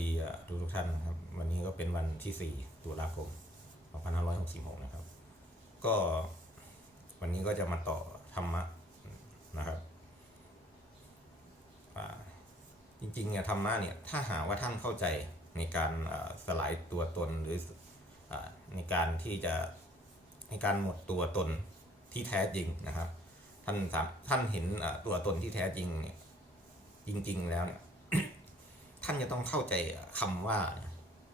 ดีทุกทุกท่านนะครับ วันนี้ก็เป็นวันที่ 4 ตุลาคม 2566 นะครับ ก็วันนี้ก็จะมาต่อธรรมะนะครับจริงๆเนี่ยธรรมะเนี่ยถ้าหาว่าท่านเข้าใจในการสลายตัวตนหรือในการที่จะในการหมดตัวตนที่แท้จริงนะครับ ท่านสามท่านเห็นตัวตนที่แท้จริงเนี่ยจริง ๆ แล้วเนี่ย ท่านจะต้องเข้าใจคำว่า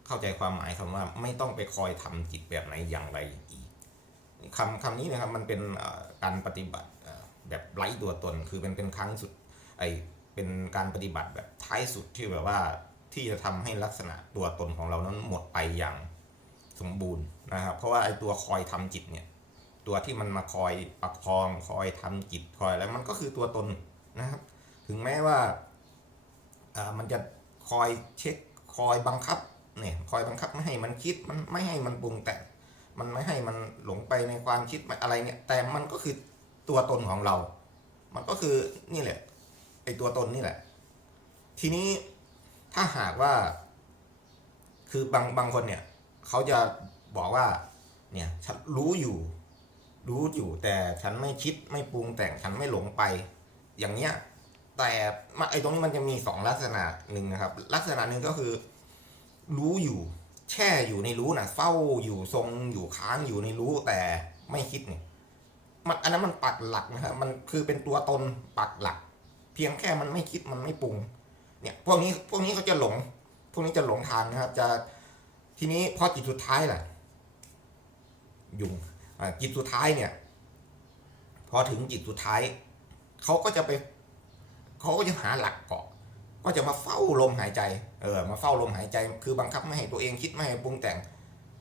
เข้าใจความหมายคำว่าไม่ต้องไปคอยทำจิตแบบไหนอย่างไรอีกคำคำนี้นะครับมันเป็นการปฏิบัติแบบไร้ตัวตนคือเป็นเป็นครั้งสุดไอเป็นการปฏิบัติแบบท้ายสุดที่แบบว่าที่จะทำให้ลักษณะตัวตนของเรานั้นหมดไปอย่างสมบูรณ์นะครับ เพราะว่าไอตัวคอยทำจิตเนี่ย ตัวที่มันมาคอยประคองคอยทำจิตคอยอะไรมันก็คือตัวตนนะครับ ถึงแม้ว่าอ่ามันจะ คอยเช็คคอยบังคับเนี่ยคอยบังคับไม่ให้มันคิดมันไม่ให้มันปรุงแต่งมันไม่ให้มันหลงไปในความคิดอะไรเนี่ยแต่มันก็คือตัวตนของเรา มันก็คือนี่แหละไอตัวตนนี่แหละ ทีนี้ถ้าหากว่า คือบางบางคนเนี่ยเขาจะบอกว่าเนี่ยฉันรู้อยู่ รู้อยู่แต่ฉันไม่คิดไม่ปรุงแต่งฉันไม่หลงไป อย่างเนี้ย แต่ไอ้ตรงนี้มันจะมีสองลักษณะหนึ่งนะครับ ลักษณะหนึ่งก็คือ รู้อยู่ แช่อยู่ในรู้นะเฝ้าอยู่ทรงอยู่ค้างอยู่ในรู้แต่ไม่คิดเนี่ยมันอันนั้นมันปักหลักนะครับมันคือเป็นตัวตนปักหลัก เพียงแค่มันไม่คิดมันไม่ปรุง เนี่ย พวกนี้พวกนี้เขาจะหลง พวกนี้จะหลงทางนะครับ จะทีนี้พอจิตสุดท้ายแหละยุ่งจิตสุดท้ายเนี่ย พอถึงจิตสุดท้ายเขาก็จะไป เขาก็จะหาหลักเกาะ ก็จะมาเฝ้าลมหายใจ เออ มาเฝ้าลมหายใจ คือบังคับไม่ให้ตัวเองคิดไม่ให้ปรุงแต่ง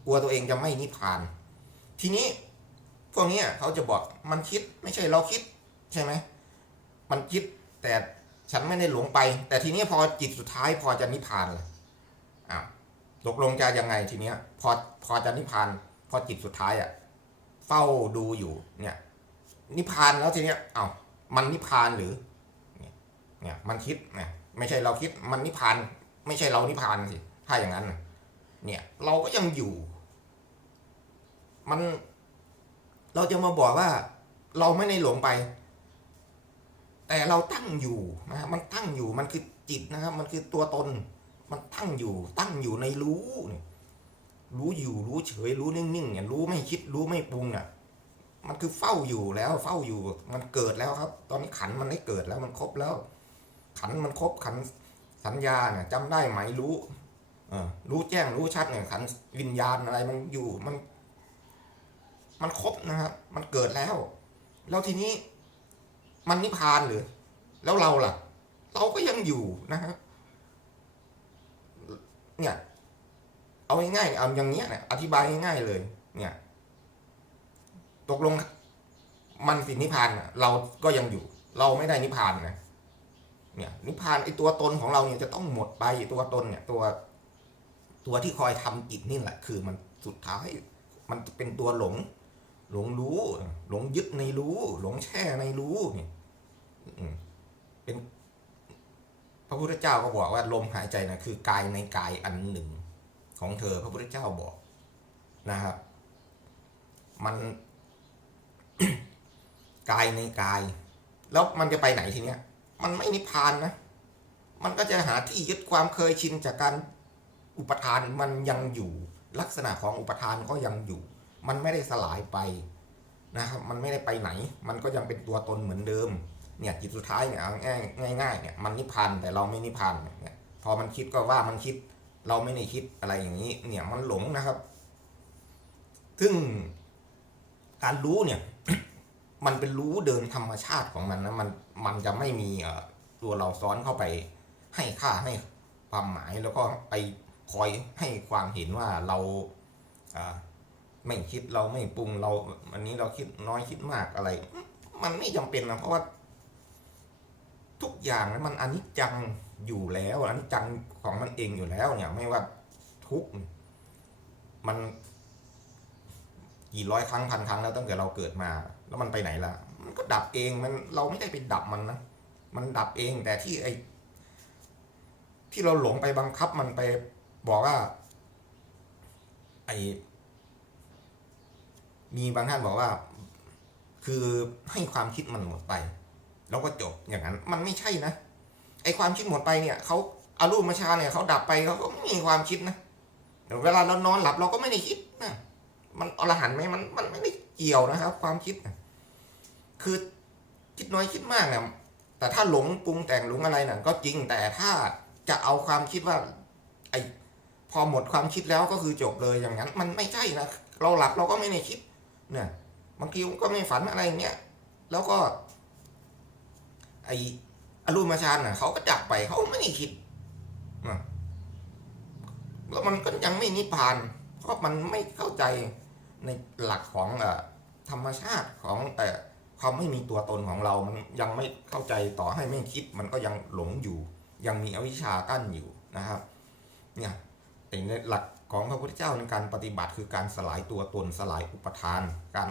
กลัวตัวเองจะไม่นิพพาน ทีนี้พวกนี้เขาจะบอกมันคิดไม่ใช่เราคิดใช่ไหม มันคิดแต่ฉันไม่ได้หลงไป แต่ทีนี้พอจิตสุดท้ายพอจะนิพพานล่ะอ้าวตกลงจะยังไงทีเนี้ย พอพอจะนิพพาน พอจิตสุดท้ายอะเฝ้าดูอยู่เนี่ย นิพพานแล้วทีเนี้ยเอ้ามันนิพพานหรือ เนี่ยมันคิดเนี่ยไม่ใช่เราคิดมันนิพพานไม่ใช่เรานิพพานสิถ้าอย่างนั้น เนี่ยเราก็ยังอยู่ มันเราจะมาบอกว่า เราไม่ได้หลงไป แต่เราตั้งอยู่นะมันตั้งอยู่มันคือจิตนะครับ มันคือตัวตน มันตั้งอยู่ ตั้งอยู่ในรู้เนี่ยรู้อยู่รู้เฉยรู้นิ่งๆเนี่ยรู้ไม่คิดรู้ไม่ปรุงอะ มันคือเฝ้าอยู่แล้ว เฝ้าอยู่ มันเกิดแล้วครับ ตอนนี้ขันมันได้เกิดแล้วมันครบแล้ว ขันมันครบขันสัญญาเนี่ยจำได้ไหมรู้รู้แจ้งรู้ชัดเนี่ยขันวิญญาณอะไรมันอยู่มัน มันครบนะครับมันเกิดแล้ว แล้วทีนี้มันนิพพานหรือแล้วเราล่ะ เราก็ยังอยู่นะครับเนี่ย เอาง่ายๆเอาอย่างเนี้ยเนี่ยอธิบายง่ายๆเลย เนี่ย ตกลงมันสินิพพานเราก็ยังอยู่ เราไม่ได้นิพพานนะ เนี่ยนิพพานไอตัวตนของเราเนี่ยจะต้องหมดไปตัวตนเนี่ยตัว ตัวที่คอยทำจิตนี่แหละ คือมันสุดท้าย มันเป็นตัวหลง หลงรู้ หลงยึดในรู้ หลงแช่ในรู้เนี่ยเป็นพระพุทธเจ้าก็บอกว่าลมหายใจนะคือกายในกายอันหนึ่ง ของเธอ พระพุทธเจ้าบอกนะครับ มันกายในกาย แล้วมันจะไปไหนทีเนี้ย มันไม่นิพพานนะ มันก็จะหาที่ยึดความเคยชินจากการอุปทานมันยังอยู่ ลักษณะของอุปทานก็ยังอยู่ มันไม่ได้สลายไปนะครับมันไม่ได้ไปไหน มันก็ยังเป็นตัวตนเหมือนเดิม เนี่ยจิตสุดท้ายเนี่ยเอาง่ายง่ายๆเนี่ยมันนิพพานแต่เราไม่นิพพานเนี่ยพอมันคิดก็ว่ามันคิด เราไม่ได้คิดอะไรอย่างนี้ เนี่ยมันหลงนะครับ ซึ่งการรู้เนี่ย มันเป็นรู้เดินธรรมชาติของมันนะมันมันจะไม่มีตัวเราซ้อนเข้าไปให้ค่าให้ความหมายแล้วก็ไปคอยให้ความเห็นว่าเราไม่คิดเราไม่ปรุงเราอันนี้เราคิดน้อยคิดมากอะไร มันไม่จำเป็นนะเพราะว่า ทุกอย่างนั้นมันอนิจจังอยู่แล้วอนิจจังของมันเองอยู่แล้ว เนี่ย ไม่ว่าทุกมันกี่ร้อยครั้งพันครั้งแล้วตั้งแต่เราเกิดมา แล้วมันไปไหนล่ะ มันก็ดับเองมันเราไม่ได้ไปดับมันนะมันดับเองแต่ที่ไอทที่เราหลงไปบังคับมันไปบอกว่า ไอมีบางท่านบอกว่า คือให้ความคิดมันหมดไป แล้วก็จบอย่างนั้น มันไม่ใช่นะไอความคิดหมดไปเนี่ยเขาอารูปมาชาเนี่ยเขาดับไปเขาก็ไม่มีความคิดนะเวเวลาเรานอนหลับเราก็ไม่ได้คิดนะมันอรหันไหมมันมันไม่ได้เกี่ยวนะครับ ความคิดนะ คือคิดน้อยคิดมากเนี่ยแต่ถ้าหลงปรุงแต่งหลงอะไรน่ะก็จริงแต่ถ้าจะเอาความคิดว่า ไอพอหมดความคิดแล้วก็คือจบเลยอย่างนั้น มันไม่ใช่นะเราหลับเราก็ไม่ได้คิด เนี่ยบางทีก็ไม่ฝันอะไรเงี้ยแล้วก็ ไออรูมาชานน่ะเขาก็จับไปเขาไม่ได้คิดแล้วมันก็ยังไม่นิพพาน เพราะมันไม่เข้าใจในหลักของอธรรมชาติของเออ ความไม่มีตัวตนของเรา มันยังไม่เข้าใจต่อให้ไม่คิด มันก็ยังหลงอยู่ ยังมีอวิชชากั้นอยู่นะครับ เนี่ยไอ้ในหลักของพระพุทธเจ้าในการปฏิบัติคือการสลายตัวตนสลายอุปทาน การ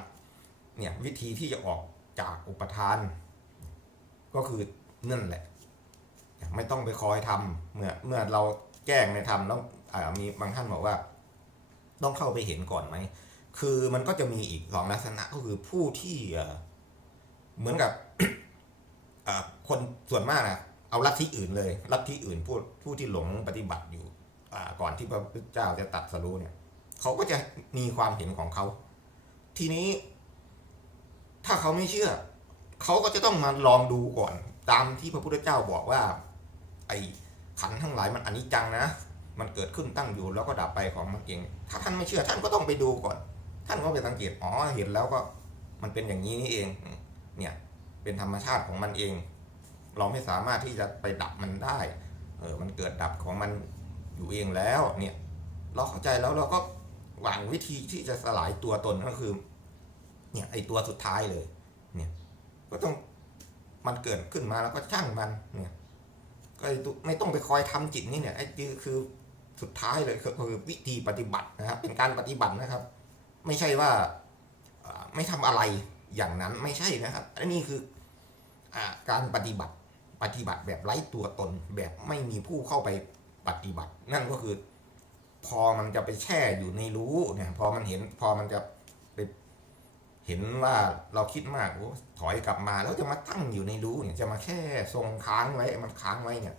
เนี่ยวิธีที่จะออกจากอุปทาน ก็คือนั่นแหละ ไม่ต้องไปคอยทำเมื่อเมื่อเราแจ้งในธรรมแล้วอ่ามีบางท่านบอกว่า ต้องเข้าไปเห็นก่อนไหม คือมันก็จะมีอีกสองลักษณะก็คือผู้ที่ เหมือนกับคนส่วนมากนะเอาลัทธิอื่นเลยลัทธิอื่นผู้ผู้ที่หลงปฏิบัติอยู่ก่อนที่พระพุทธเจ้าจะตัดสรู้เนี่ยเขาก็จะมีความเห็นของเขา ทีนี้ ถ้าเขาไม่เชื่อ เขาก็จะต้องมาลองดูก่อน ตามที่พระพุทธเจ้าบอกว่า ไอ้ขันทั้งหลายมันอนิจจังนะ มันเกิดขึ้นตั้งอยู่แล้วก็ดับไปของมันเอง ถ้าท่านไม่เชื่อท่านก็ต้องไปดูก่อน ท่านก็ไปสังเกต อ๋อ เห็นแล้วก็มันเป็นอย่างนี้นี่เอง เนี่ยเป็นธรรมชาติของมันเอง เราไม่สามารถที่จะไปดับมันได้เออมันเกิดดับของมันอยู่เองแล้วเนี่ยเราเข้าใจแล้วเราก็หวังวิธีที่จะสลายตัวตนก็คือเนี่ยไอตัวสุดท้ายเลยเนี่ยก็ต้องมันเกิดขึ้นมาแล้วก็ช่างมันเนี่ยก็ไม่ต้องไปคอยทำจิตนี่เนี่ยไอ้คือสุดท้ายเลยคือวิธีปฏิบัตินะครับเป็นการปฏิบัตินะครับ ไม่ใช่ว่าอ่าไม่ทำอะไร อย่างนั้นไม่ใช่นะครับ อันนี้คืออการปฏิบัติปฏิบัติแบบไร้ตัวตนแบบไม่มีผู้เข้าไปปฏิบัติ นั่นก็คือ พอมันจะไปแช่อยู่ในรู้เนี่ย พอมันเห็นพอมันจะไปเห็นว่าเราคิดมากโอ้ถอยกลับมาแล้วจะมาตั้งอยู่ในรู้เนี่ยจะมาแค่ทรงค้างไว้มันค้างไว้เนี่ย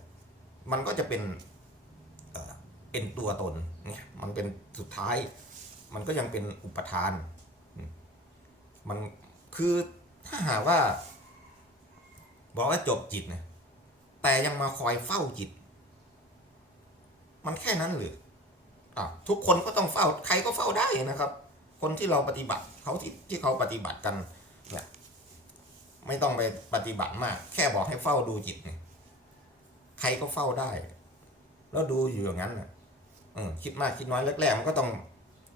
มันก็จะเป็นเออเป็นตัวตนเนี่ย มันเป็นสุดท้าย มันก็ยังเป็นอุปทาน มัน คือถ้าหากว่า บอกว่าจบจิตนะแต่ยังมาคอยเฝ้าจิต มันแค่นั้นหรืออะทุกคนก็ต้องเฝ้าใครก็เฝ้าได้นะครับ คนที่เราปฏิบัติเขาที่ที่เขาปฏิบัติกันเนี่ยไม่ต้องไปปฏิบัติมาก แค่บอกให้เฝ้าดูจิตเนี่ยใครก็เฝ้าได้ แล้วดูอยู่อย่างนั้นน่ะคิดมากคิดน้อยแรกๆมันก็ต้อง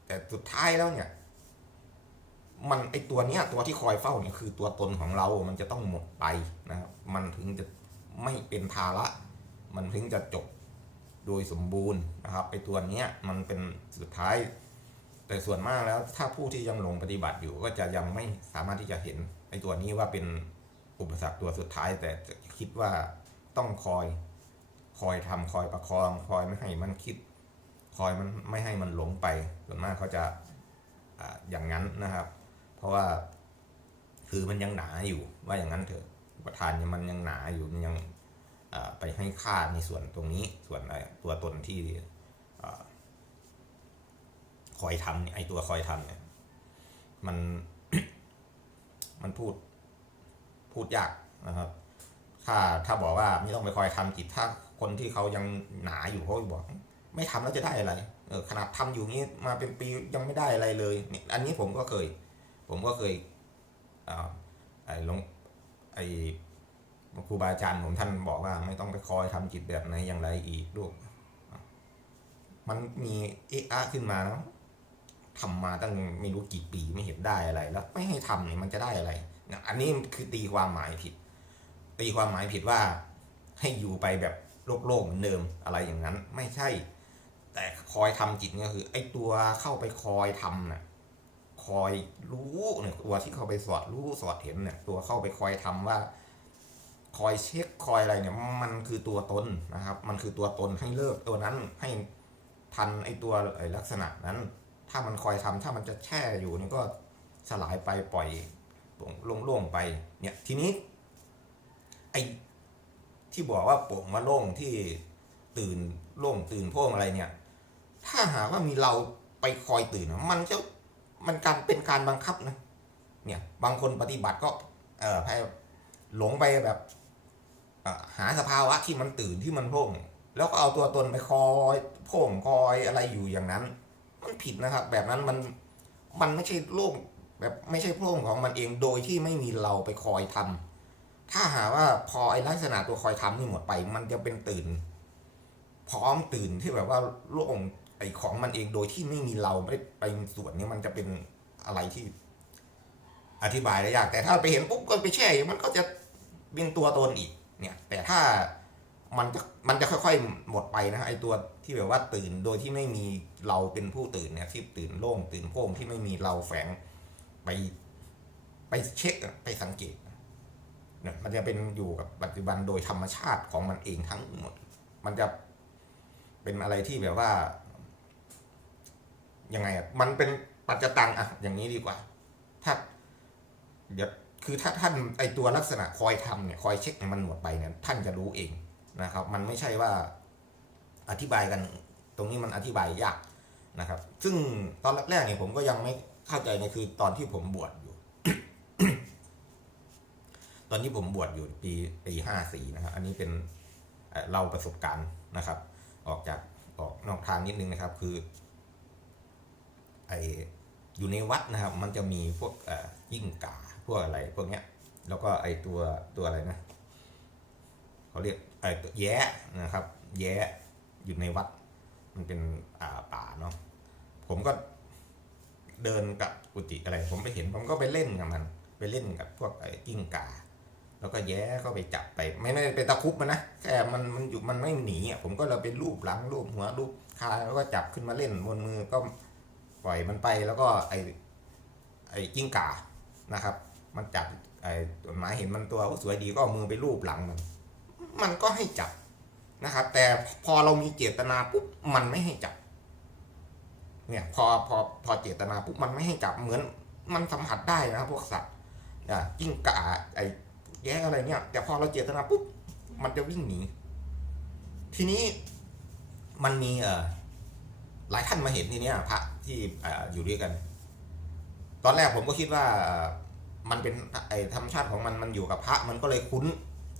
แต่สุดท้ายแล้วเนี่ย มันไอตัวเนี้ยตัวที่คอยเฝ้าเนี่ยคือตัวตนของเรา มันจะต้องหมดไปนะครับ มันถึงจะไม่เป็นภาระ มันถึงจะจบโดยสมบูรณ์นะครับไอตัวเนี้ยมันเป็นสุดท้าย แต่ส่วนมากแล้วถ้าผู้ที่ยังหลงปฏิบัติอยู่ก็จะยังไม่สามารถที่จะเห็นไอตัวนี้ว่าเป็นอุปสรรคตัวสุดท้าย แต่จะคิดว่าต้องคอยคอยทำคอยประคอง คอยไม่ให้มันคิด คอยมันไม่ให้มันหลงไป ส่วนมากเขาจะอาอย่างนั้นนะครับ เพราะว่า คือมันยังหนาอยู่ว่าอย่างนั้นเถอะอุปทานมันยังหนาอยู่มันยังไปให้ค่าในส่วนตรงนี้ส่วนตัวตนที่คอยทำเนี่ยไอตัวคอยทำเนี่ย มันมันพูดพูดยากนะครับ ถ้าถ้าบอกว่าไม่ต้องไปคอยทำจิตถ้าคนที่เขายังหนาอยู่เขาบอก ไม่ทำแล้วจะได้อะไร เออขนาดทำอยู่งี้มาเป็นปียังไม่ได้อะไรเลย อันนี้ผมก็เคย ผมก็เคยอ่าไอ้หลวงไอ้ครูบาอาจารย์ผมท่านบอกว่าไม่ต้องไปคอยทำจิตแบบไหนอย่างไรอีกลูก มันมีเอะอะขึ้นมานะทำมาตั้งไม่รู้กี่ปีไม่เห็นได้อะไรแล้ว ไม่ให้ทำเนี่ยมันจะได้อะไรอันนี้คือตีความหมายผิด ตีความหมายผิดว่าให้อยู่ไปแบบโลกๆเหมือนเดิมอะไรอย่างนั้น ไม่ใช่ แต่คอยทำจิตเนี่ยคือ ไอ้ตัวเข้าไปคอยทำน่ะ คอยรู้เนี่ยตัวที่เข้าไปสอดรู้สอดเห็นเนี่ย ตัวเข้าไปคอยทำว่า คอยเช็คคอยอะไรเนี่ย มันคือตัวตนนะครับ มันคือตัวตนให้เลิกตัวนั้นให้ทันไอตัวไอลักษณะนั้น ถ้ามันคอยทำถ้ามันจะแช่อยู่นี่ก็สลายไปปล่อยโล่งๆไป เนี่ยทีนี้ ไอที่บอกว่าโป่งว่าโล่งที่ตื่นโล่งตื่นโพ่งอะไรเนี่ย ถ้าหากว่ามีเราไปคอยตื่นมันจะ มันการเป็นการบังคับนะเนี่ยบางคนปฏิบัติก็เออพหลงไปแบบหาสภาวะที่มันตื่นที่มันโพ่งแล้วก็เอาตัวตนไปคอยโพ่งคอยอะไรอยู่อย่างนั้น มันผิดนะครับ แบบนั้นมันมันไม่ใช่โล่งแบบไม่ใช่โพ่งของมันเองโดยที่ไม่มีเราไปคอยทำถ้าหาว่าพอไอ้ลักษณะตัวคอยทำนี่หมดไป มันจะเป็นตื่น พร้อมตื่นที่แบบว่าโล่ง ไอ้ของมันเองโดยที่ไม่มีเราไปไปส่วนนี้มันจะเป็นอะไรที่ อธิบายได้ยาก แต่ถ้าไปเห็นปุ๊บก็ไปแช่มันก็จะเป็นตัวตนอีก เนี่ย แต่ถ้ามันจะมันจะค่อยๆหมดไปนะไอตัวที่แบบว่าตื่นโดยที่ไม่มีเราเป็นผู้ตื่นเนี่ยที่ตื่นโล่งตื่นโพ่งที่ไม่มีเราแฝงไปไปเช็คไปสังเกตเนี่ยมันจะเป็นอยู่กับปัจจุบันโดยธรรมชาติของมันเองทั้งหมด มันจะเป็นอะไรที่แบบว่า ยังไงอะมันเป็นปัจจตังอะอย่างนี้ดีกว่า ถ้าเดี๋ยวคือถ้าท่านไอตัวลักษณะคอยทำเนี่ยคอยเช็คมันหมดไปเนี่ยท่านจะรู้เองนะครับ มันไม่ใช่ว่าอธิบายกันตรงนี้มันอธิบายยากนะครับ ซึ่งตอนแรกๆเนี่ยผมก็ยังไม่เข้าใจเนี่ยคือตอนที่ผมบวชอยู่ ตอนที่ผมบวชอยู่ปีปีห้าสี่นะครับ อันนี้เป็นเอ่อเราประสบการณ์นะครับ ออกจากออกนอกทางนิดนึงนะครับ คือ ไออยู่ในวัดนะครับ มันจะมีพวกเอ่อยิ่งกาพวกอะไรพวกเนี้ย แล้วก็ไอตัวตัวอะไรนะเขาเรียกไอตัวแย้นะครับ แย้อยู่ในวัด มันเป็นอ่าป่าเนาะผมก็เดินกับกุฏิอะไร ผมไปเห็นผมก็ไปเล่นกับมัน ไปเล่นกับพวกไอ้กิ้งกา แล้วก็แย้ก็ไปจับไป ไม่ไม่ได้ไปตะครุบมันนะแค่มันมันอยู่มันไม่หนีอะผมก็เลยไปรูปหลังรูปหัวรูปคาแล้วก็จับขึ้นมาเล่นบนมือก็ ปล่อยมันไปแล้วก็ไอไอกิ้งก่านะครับ มันจับไอต้นไม้เห็นมันตัวสวยดีก็เอามือไปลูบหลังมัน มันก็ให้จับนะครับ แต่พอเรามีเจตนาปุ๊บมันไม่ให้จับ เนี่ยพอพอพอเจตนาปุ๊บมันไม่ให้จับเหมือนมันสัมผัสได้นะพวกสัตว์อะกิ้งก่าไอแย้อะไรเนี่ย แต่พอเราเจตนาปุ๊บมันจะวิ่งหนีทีนี้มันมีเอ่อ หลายท่านมาเห็นทีเนี้ยพระที่อยู่ด้วยกัน ตอนแรกผมก็คิดว่ามันเป็นไอธรรมชาติของมันมันอยู่กับพระมันก็เลยคุ้น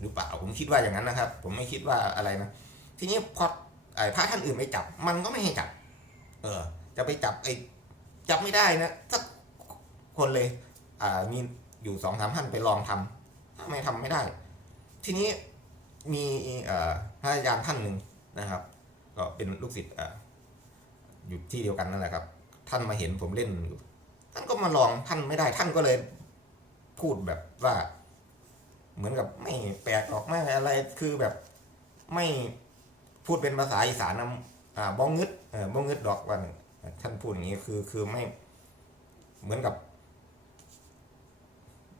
หรือเปล่าผมคิดว่าอย่างนั้นนะครับ ผมไม่คิดว่าอะไรนะทีนี้พอไอพระท่านอื่นไปจับ มันก็ไม่ให้จับ เออ จะไปจับไอจับไม่ได้นะสักคนเลย อ่ามีอยู่สองสามท่านไปลองทำทำไมทำไม่ได้ ทีนี้มีอ่อพระอาจารย์ท่านหนึ่งนะครับ ก็เป็นลูกศิษย์ อยู่ที่เดียวกันนั่นแหละครับ ท่านมาเห็นผมเล่นท่านก็มาลองท่านไม่ได้ท่านก็เลย พูดแบบว่า เหมือนกับไม่แปลกหรอกไม่อะไรคือแบบไม่พูดเป็นภาษาอีสานนะอ่าบ้องงึดเออบ้องงึดดอกว่าหนึ่งท่านพูดอย่างนี้คือคือไม่เหมือนกับ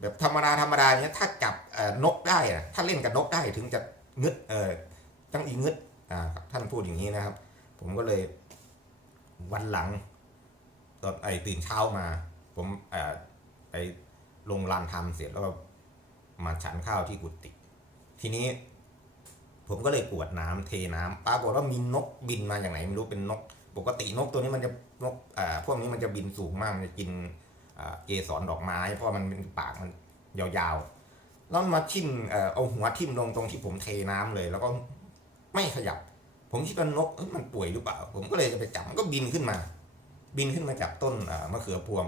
แบบธรรมดาธรรมดาเนี้ยถ้าจับเอ่อนกได้อะถ้าเล่นกับนกได้ถึงจะงึดเออตั้งอีงึดอ่าท่านพูดอย่างนี้นะครับ ผมก็เลย วันหลังตอนไอตื่นเช้ามา ผมเออไปลงลานทำเสร็จแล้วมาฉันข้าวที่กุฏิทีนี้ ผมก็เลยกวดน้ำเทน้ำปรากฏว่ามีนกบินมาอย่างไหนไม่รู้เป็นนก ปกตินกตัวนี้มันจะนกอ่าพวกนี้มันจะบินสูงมากมันจะกินเกสรดอกไม้ เพราะมันเป็นปากมันยาวๆแล้วมาทิ่มเอาหัวทิ่มลงตรงที่ผมเทน้ำเลย แล้วก็ไม่ขยับ ผมคิดว่านกมันป่วยหรือเปล่า ผมก็เลยจะไปจับมันก็บินขึ้นมา บินขึ้นมาจากต้นมะเขือพวง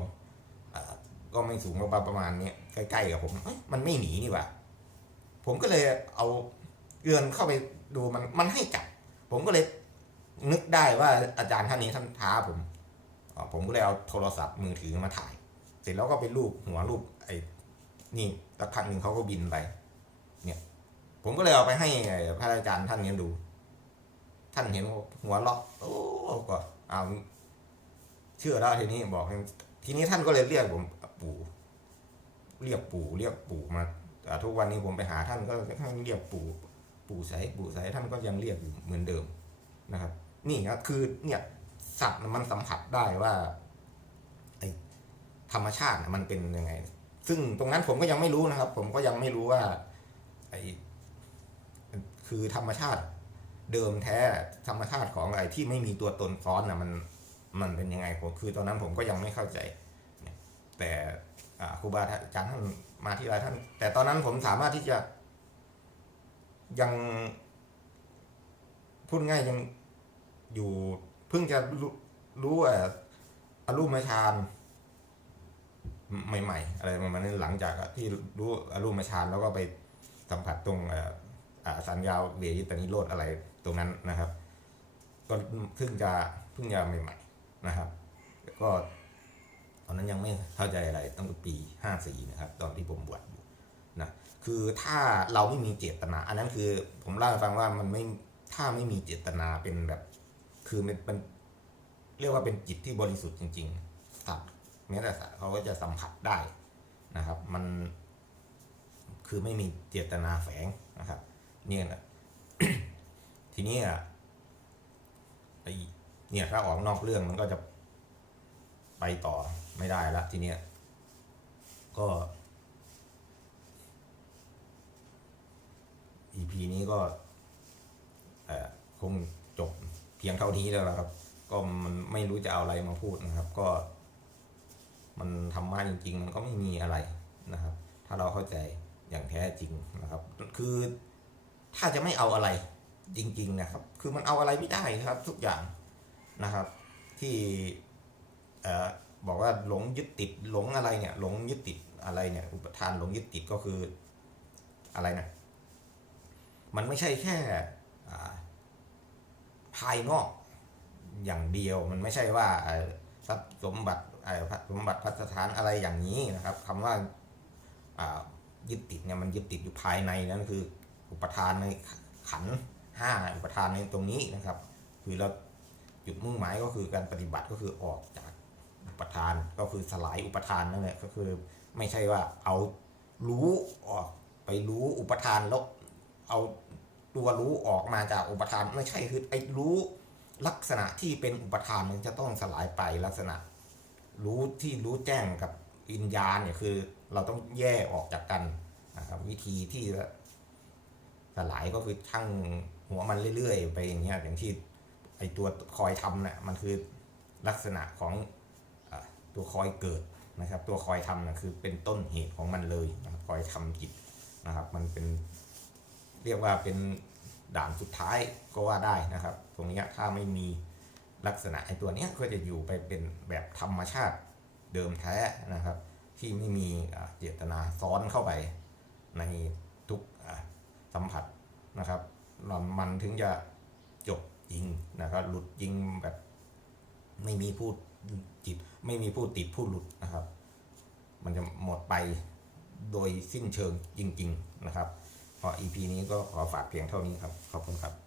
ก็ไม่สูงประมาณประมาณนี้ใกล้ๆกับผมมันไม่หนีนี่หว่าผมก็เลยเอาเอือนเข้าไปดูมันมันให้จับ ผมก็เลยนึกได้ว่าอาจารย์ท่านนี้ท่านท้าผมผมก็เลยเอาโทรศัพท์มือถือมาถ่าย เสร็จแล้วก็ไปรูปหัวรูปไอ้นี่สักพักหนึ่งเขาก็บินไป เนี่ย ผมก็เลยเอาไปให้พระอาจารย์ท่านนี้ดู ท่านเห็นหัวเราะโอ้ก็เอาเชื่อแล้วทีนี้บอกทีนี้ท่านก็เลยเรียกผมปู่เรียกปู่เรียกปู่มาทุกวันนี้ผมไปหาท่านก็ท่านเรียกปู่ปู่ใสปู่ใสท่านก็ยังเรียกอยู่เหมือนเดิมนะครับ นี่ครับคือเนี่ยสัตว์มันสัมผัสได้ว่าไอธรรมชาติมันเป็นยังไง ซึ่งตรงนั้นผมก็ยังไม่รู้นะครับ ผมก็ยังไม่รู้ว่า ไอคือธรรมชาติ เดิมแท้ธรรมชาติของอะไอ้ที่ไม่มีตัวตนซ้อนนะมันมันเป็นยังไงผมคือตอนนั้นผมก็ยังไม่เข้าใจเนี่ยแต่ครูบาอาจารย์ท่านมาที่ไรท่าน แต่ตอนนั้นผมสามารถที่จะยังพูดง่ายยังอยู่เพิ่งจะรู้รู้เอ่ออารมฌานใหม่ ๆ อะไรประมาณนี้หลังจากที่รู้อารมฌานแล้วก็ไปสัมผัสตรงอ่ออ่าสัญญาเวยิตานิโรธอะไร ตรงนั้นนะครับ ก็เพิ่งจะเพิ่งจะใหม่ๆนะครับแล้วก็ตอนนั้นยังไม่เข้าใจอะไรตั้งแต่ปีห้าสี่นะครับ ตอนที่ผมบวชอยู่นะคือถ้าเราไม่มีเจตนา อันนั้นคือผมเล่าให้ฟังว่ามันไม่ถ้าไม่มีเจตนาเป็นแบบ คือมันเป็นเรียกว่าเป็นจิตที่บริสุทธิ์จริงๆสัตว์แม้แต่สัตว์เขาก็จะสัมผัสได้นะครับ มันคือไม่มีเจตนาแฝงนะครับเนี่ยนะ ทีนี้อะไอเนี่ยถ้าออกนอกเรื่องมันก็จะไปต่อไม่ได้ละทีเนี้ยก็ EP นี้ก็เออคงจบเพียงเท่านี้แล้วครับ ก็มันไม่รู้จะเอาอะไรมาพูดนะครับ ก็ มันทำมาจริง ๆ มันก็ไม่มีอะไรนะครับ ถ้าเราเข้าใจอย่างแท้จริงนะครับ คือถ้าจะไม่เอาอะไร จริง ๆ นะครับ คือมันเอาอะไรไม่ได้ครับ ทุกอย่างนะครับ ที่เอ่อบอกว่าหลงยึดติดหลงอะไรเนี่ย หลงยึดติดอะไรเนี่ย อุปทานหลงยึดติดก็คืออะไรนะมันไม่ใช่แค่อ่าภายนอกอย่างเดียว มันไม่ใช่ว่าทรัพย์สมบัติเอ่อสมบัติพัสถานอะไรอย่างนี้นะครับคำว่าอ่ายึดติดเนี่ยมันยึดติดอยู่ภายในนั่นคือ อุปทานในขัน ธ์ห้าอุปทานในตรงนี้นะครับ คือเราจุดมุ่งหมายก็คือการปฏิบัติก็คือออกจากอุปทานก็คือสลายอุปทานนั่นแหละก็คือไม่ใช่ว่าเอารู้ออกไปรู้อุปทานแล้วเอาตัวรู้ออกมาจากอุปทานไม่ใช่คือไอ้รู้ลักษณะที่เป็นอุปทานมันจะต้องสลายไปลักษณะ รู้ที่รู้แจ้งกับวิญญาณเนี่ยคือ เราต้องแยกออกจากกันนะครับวิธีที่จะสลายก็คือช่าง หัวมันเรื่อยๆ ไปอย่างเงี้ยอย่างที่ไอตัวคอยทำนี่ยมันคือลักษณะของอตัวคอยเกิดนะครับ ตัวคอยทำนะคือเป็นต้นเหตุของมันเลยนะครับคอยทำจิตนะครับ มันเป็นเรียกว่าเป็นด่านสุดท้ายก็ว่าได้นะครับ ตรงนี้ถ้าไม่มีลักษณะไอตัวนี้ก็จะอยู่ไปเป็นแบบธรรมชาติเดิมแท้นะครับ ที่ไม่มีเจตนาซ้อนเข้าไปในทุกสัมผัสนะครับ แล้วมันถึงจะจบยิงนะครับหลุดยิงแบบไม่มีผู้จิต ไม่มีผู้ติดผู้หลุดนะครับ มันจะหมดไปโดยสิ้นเชิงจริง ๆ นะครับ พอ EP นี้ก็ขอฝากเพียงเท่านี้ครับ ขอบคุณครับ